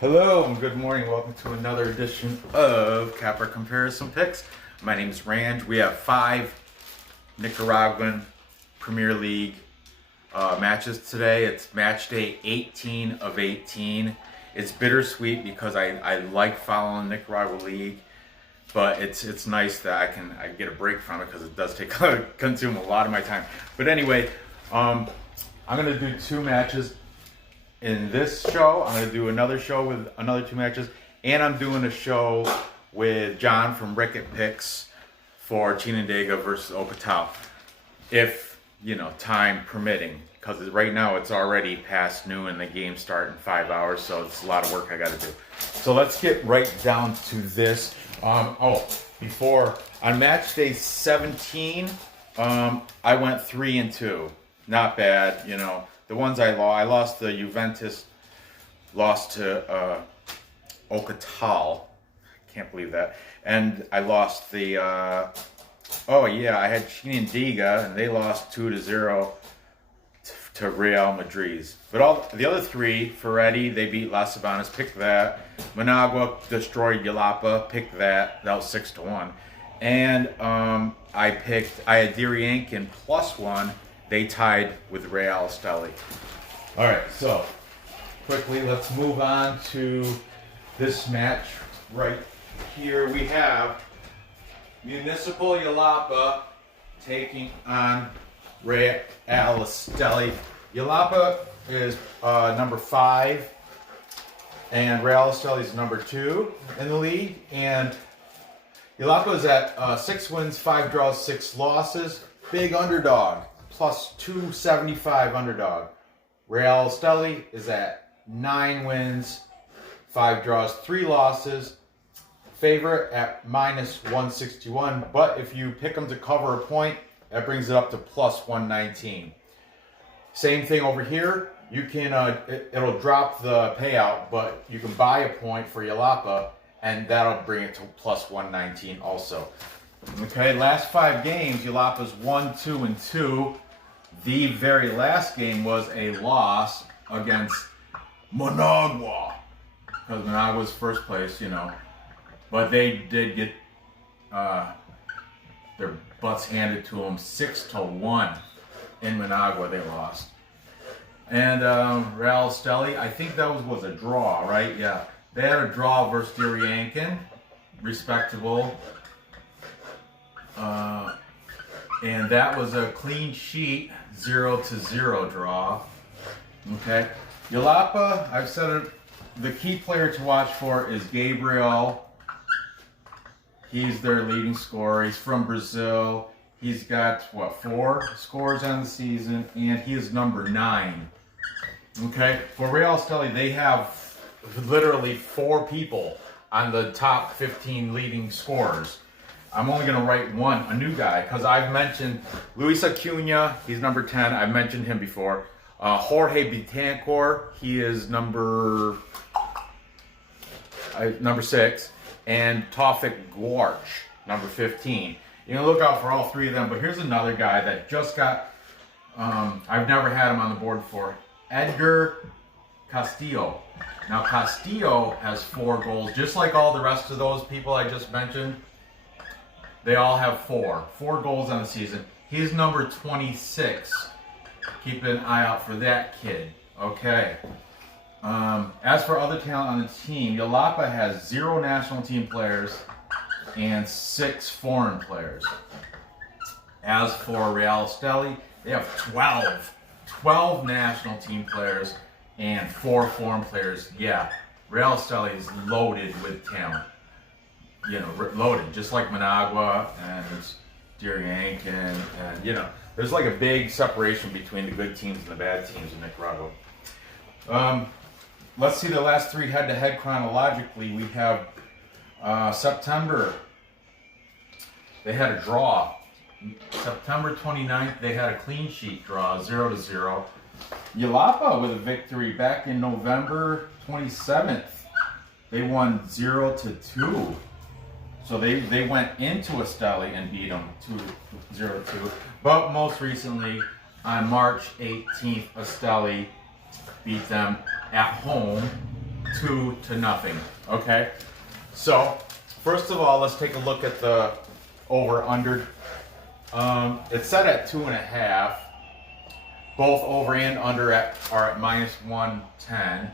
Hello and good morning. Welcome to another edition of Capper Comparison Picks. My name is Ranj. We have 5 Nicaraguan Premier League matches today. It's match day 18 of 18. It's bittersweet because I like following Nicaragua League, but it's nice that I get a break from it because it does consume a lot of my time. But anyway, I'm gonna do 2 matches. In this show, I'm going to do another show with another 2 matches, and I'm doing a show with John from Ricket Picks for Chinandega versus Ocotal, if, time permitting, because right now it's already past noon and the game starts in 5 hours, so it's a lot of work I got to do. So let's get right down to this. Before, on match day 17, I went 3-2. Not bad, The ones I lost the Juventus, lost to Ocotal. Can't believe that. And I lost the, I had Chinandega, and they lost 2-0 to Real Madrid. But the other 3, Ferretti, they beat Sabanas, picked that. Managua destroyed Jalapa, picked that. That was 6-1. And I had Diriankin +1. They tied with Real Esteli. All right, so quickly, let's move on to this match right here. We have Municipal Jalapa taking on Real Esteli. Jalapa is number 5, and Real Esteli is number 2 in the league. And Jalapa is at 6 wins, 5 draws, 6 losses. Big underdog. Plus 275 underdog. Real Esteli is at 9 wins, 5 draws, 3 losses. Favorite at -161. But if you pick them to cover a point, that brings it up to +119. Same thing over here. You can it'll drop the payout, but you can buy a point for Jalapa, and that'll bring it to +119 also. Okay, last 5 games, Jalapa's 1-2-2. The very last game was a loss against Managua, because Managua's first place, But they did get their butts handed to them 6-1 in Managua. They lost. And Real Esteli, I think that was a draw, right? Yeah, they had a draw versus Diriankin, respectable. And that was a clean sheet, 0-0 draw. Okay. Jalapa, I've said it, the key player to watch for is Gabriel. He's their leading scorer. He's from Brazil. He's got, 4 scores on the season, and he is number 9. Okay. For Real Esteli, they have literally 4 people on the top 15 leading scorers. I'm only going to write one, a new guy, because I've mentioned Luis Acuna, he's number 10. I've mentioned him before. Jorge Betancourt, he is number 6. And Taufik Guarch, number 15. You can look out for all 3 of them, but here's another guy that just got, I've never had him on the board before. Edgar Castillo. Now, Castillo has 4 goals, just like all the rest of those people I just mentioned. They all have 4 goals on the season. He's number 26. Keep an eye out for that kid. Okay. As for other talent on the team, Jalapa has 0 national team players and 6 foreign players. As for Real Esteli, they have 12 national team players and 4 foreign players. Yeah, Real Esteli is loaded with talent. Loaded, just like Managua and Diriankin, and there's like a big separation between the good teams and the bad teams in Nicaragua. Let's see the last 3 head-to-head chronologically. We have September. They had a draw. September 29th, they had a clean sheet draw, 0-0. Jalapa with a victory back in November 27th. They won 0-2. So they went into Esteli and beat them 0-2. But most recently, on March 18th, Esteli beat them at home 2-0. Okay, so first of all, let's take a look at the over/under. It's set at 2.5. Both over and under are at -110.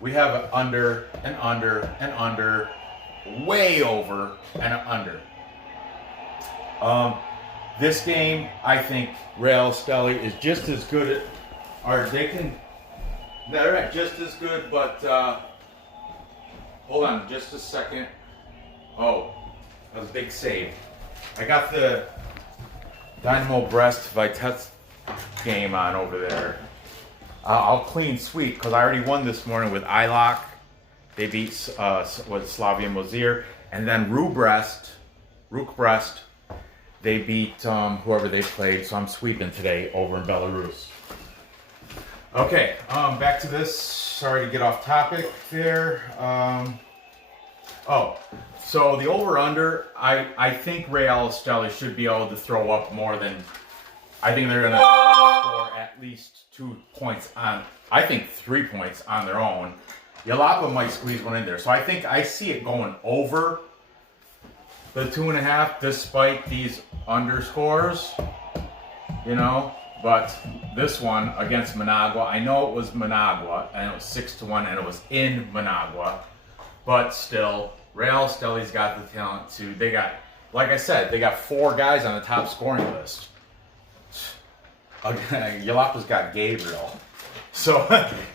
We have an under, an under, an under, way over, and an under. This game, I think Real Esteli is just as good they're at just as good, but hold on just a second. Oh, that was a big save. I got the Dynamo Brest Vitesse game on over there. I'll clean sweep because I already won this morning with ILOC. They beat Slavia Mozir, and then Rook Brest. They beat whoever they played. So I'm sweeping today over in Belarus. Okay, back to this. Sorry to get off topic there. So the over/under, I think Real Esteli should be able to throw up more than. I think they're going to score at least 2 points on. I think 3 points on their own. Jalapa might squeeze one in there, so I see it going over the 2.5, despite these underscores. You know. But this one against Managua, I know it was Managua, and it was 6-1, and it was in Managua. But still, Real Esteli's got the talent to. They got, like I said, they got 4 guys on the top scoring list. Jalapa's got Gabriel, so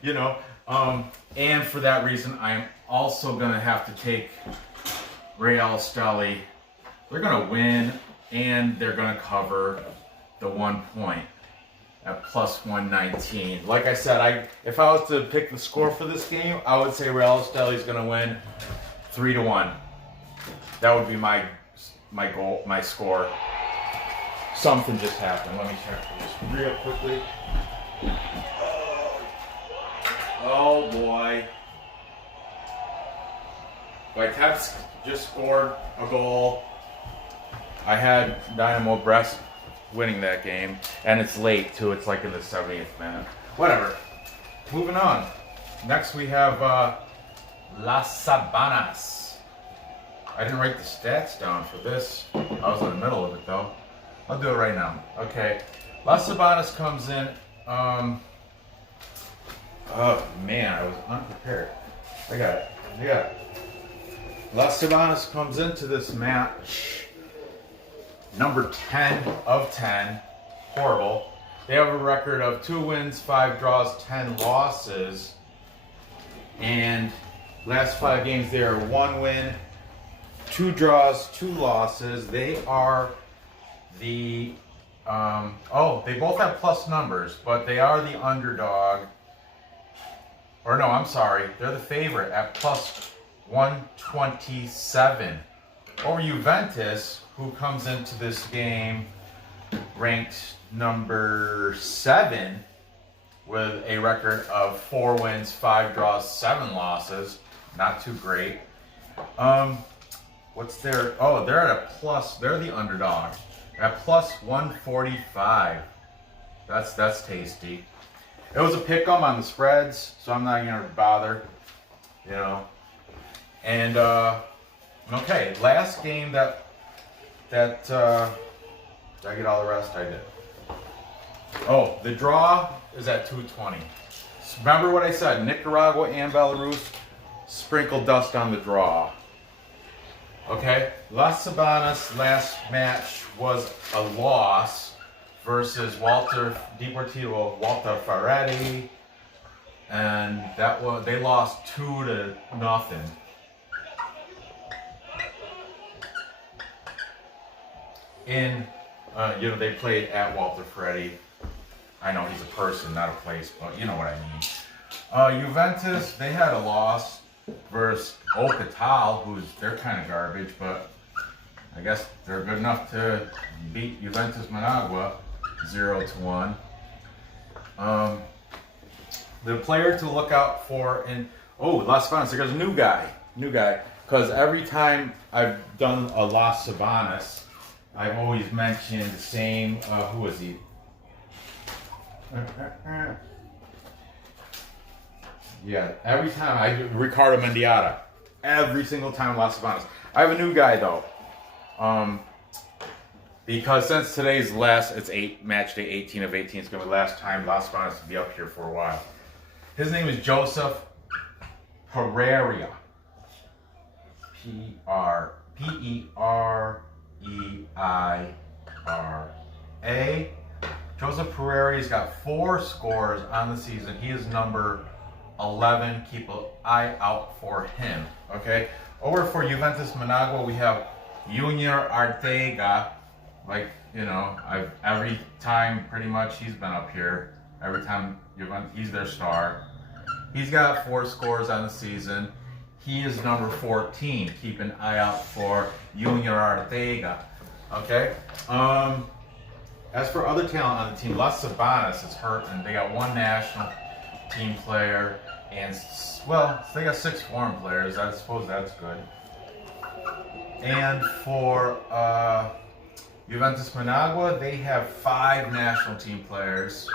you know. And for that reason, I'm also gonna have to take Real Esteli. They're gonna win, and they're gonna cover the 1 point. At +119. Like I said, if I was to pick the score for this game, I would say Real Esteli is going to win 3-1. That would be my goal, my score. Something just happened. Let me check this real quickly. Oh boy. Vitesse just scored a goal. I had Dynamo Brest winning that game, and it's late too. It's like in the 70th minute. Whatever. Moving on. Next we have Sabanas. I didn't write the stats down for this. I was in the middle of it though. I'll do it right now. Okay. Sabanas comes in. Oh man, I was unprepared. I got it. Sabanas comes into this match number 10 of 10. Horrible. They have a record of 2 wins, 5 draws, 10 losses. And last 5 games, they are 1 win, 2 draws, 2 losses. They are the, they both have plus numbers, but they are the underdog. Or no, I'm sorry. They're the favorite at +127 over Juventus, who comes into this game ranked number 7 with a record of 4 wins, 5 draws, 7 losses. Not too great. What's their? Oh, they're at a plus. They're the underdog at +145. That's tasty. It was a pick 'em on the spreads, so I'm not gonna bother. You know. And okay, last game that did I get all the rest? I did. Oh, the draw is at 220. Remember what I said? Nicaragua and Belarus, sprinkle dust on the draw. Okay, Sabanas last match was a loss versus Deportivo Walter Ferretti, and they lost 2-0. They played at Walter Ferretti. I know he's a person, not a place, but you know what I mean. Juventus, they had a loss versus Untitled, they're kind of garbage, but I guess they're good enough to beat Juventus Managua 0-1. The player to look out for Sabanas, there's a new guy, because every time I've done a Sabanas, I've always mentioned the same, who was he? Yeah, every time I do Ricardo Mendieta. Every single time Las Sabanas. I have a new guy though. Because since today's it's match day 18 of 18, it's gonna be the last time Las Sabanas will be up here for a while. His name is Joseph Pereira. Pereira. Joseph Pereira's got 4 scores on the season. He is number 11. Keep an eye out for him. Okay. Over for Juventus Managua, we have Junior Arteaga. Like, you know, every time pretty much he's been up here. Every time he's their star. He's got 4 scores on the season. He is number 14. Keep an eye out for Junior Arteaga. Okay. As for other talent on the team, Las Sabanas is hurt, and they got 1 national team player, and well, they got 6 foreign players. I suppose that's good. And for Juventus Managua, they have 5 national team players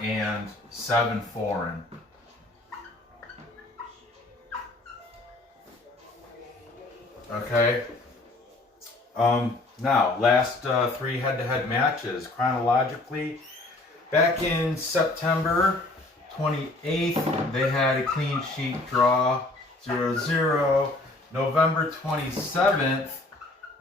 and 7 foreign. Okay. Now, last 3 head-to-head matches. Chronologically, back in September 28th, they had a clean sheet draw, 0-0. November 27th,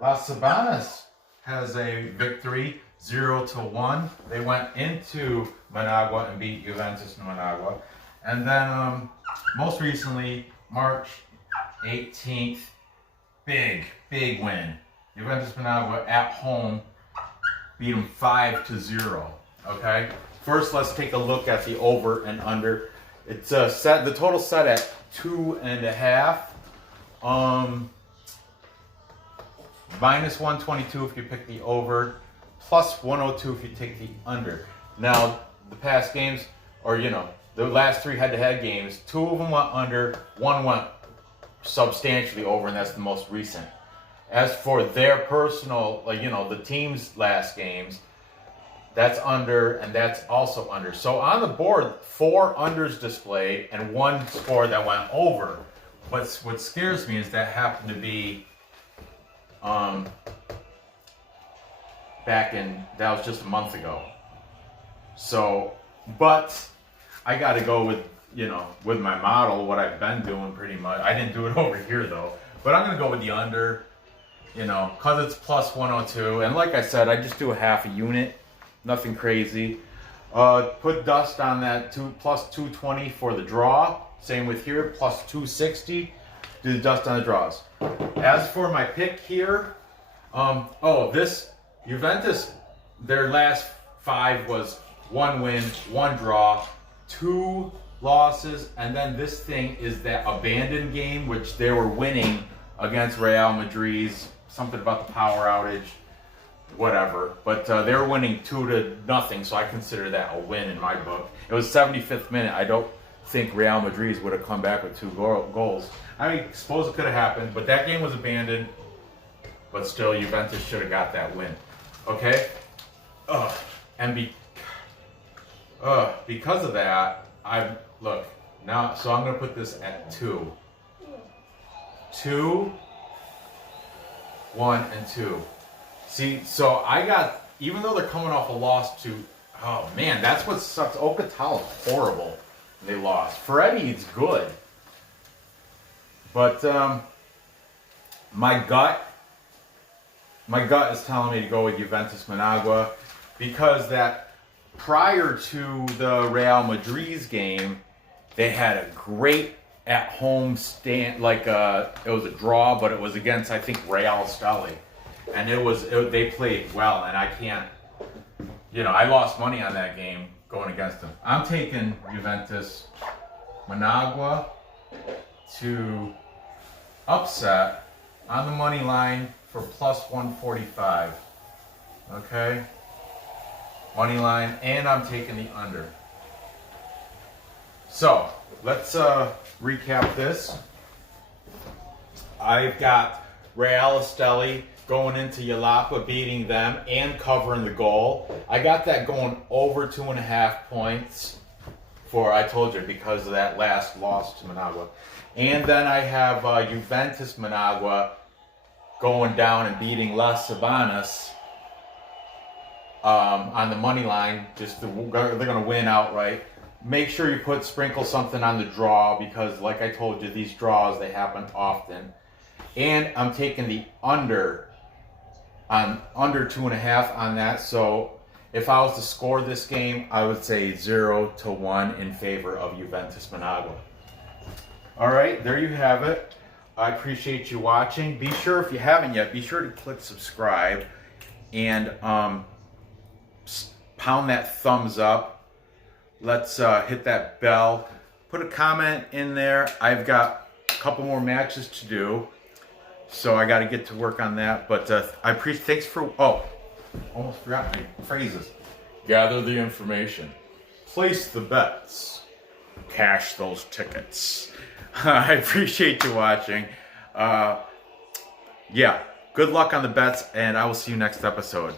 Las Sabanas has a victory, 0-1. They went into Managua and beat Juventus Managua. And then, most recently, March 18th, big win. Juventus Managua at home beat them 5-0. Okay. First, let's take a look at the over and under. It's set. The total set at 2.5. Minus 122 if you pick the over. Plus 102 if you take the under. Now, the past games, or the last 3 head-to-head games, 2 of them went under, 1 went substantially over, and that's the most recent. As for their personal, the team's last games, that's under and that's also under. So on the board, 4 unders displayed and 1 score that went over. But what scares me is that happened to be that was just a month ago. So, but I got to go with my model, what I've been doing pretty much. I didn't do it over here though, but I'm going to go with the under. Because it's plus 102. And like I said, I just do a half a unit. Nothing crazy. Put dust on that plus 220 for the draw. Same with here, plus 260. Do the dust on the draws. As for my pick here, this Juventus, their last 5 was 1 win, 1 draw, 2 losses, and then this thing is that abandoned game, which they were winning against Real Madrid's. Something about the power outage, whatever. But they were winning 2-0, so I consider that a win in my book. It was 75th minute. I don't think Real Madrid would have come back with 2 goals. I suppose it could have happened, but that game was abandoned. But still, Juventus should have got that win. Okay? Because of that, so I'm going to put this at 2. 2, 1, and 2. See, so I got, even though they're coming off a loss to, oh man, that's what sucks. Okatala's horrible. They lost. Ferretti's good. But my gut is telling me to go with Juventus Managua because that prior to the Real Madrid's game, they had a great at home stand, it was a draw, but it was against, I think, Real Esteli. And they played well, and I can't, I lost money on that game going against them. I'm taking Juventus Managua to upset on the money line for plus 145. Okay? Money line, and I'm taking the under. So, let's recap this. I've got Real Esteli going into Jalapa, beating them and covering the goal. I got that going over 2.5 points for, I told you, because of that last loss to Managua. And then I have Juventus Managua going down and beating Las Sabanas on the money line. They're going to win outright. Make sure you sprinkle something on the draw, because like I told you, these draws, they happen often. And I'm taking the under 2.5 on that. So if I was to score this game, I would say 0-1 in favor of Juventus Managua. All right, there you have it. I appreciate you watching. Be sure, if you haven't yet, be sure to click subscribe and pound that thumbs up. Let's hit that bell. Put a comment in there. I've got a couple more matches to do, so I got to get to work on that. But I appreciate. Thanks for. Oh, almost forgot my phrases. Gather the information. Place the bets. Cash those tickets. I appreciate you watching. Yeah, good luck on the bets, and I will see you next episode.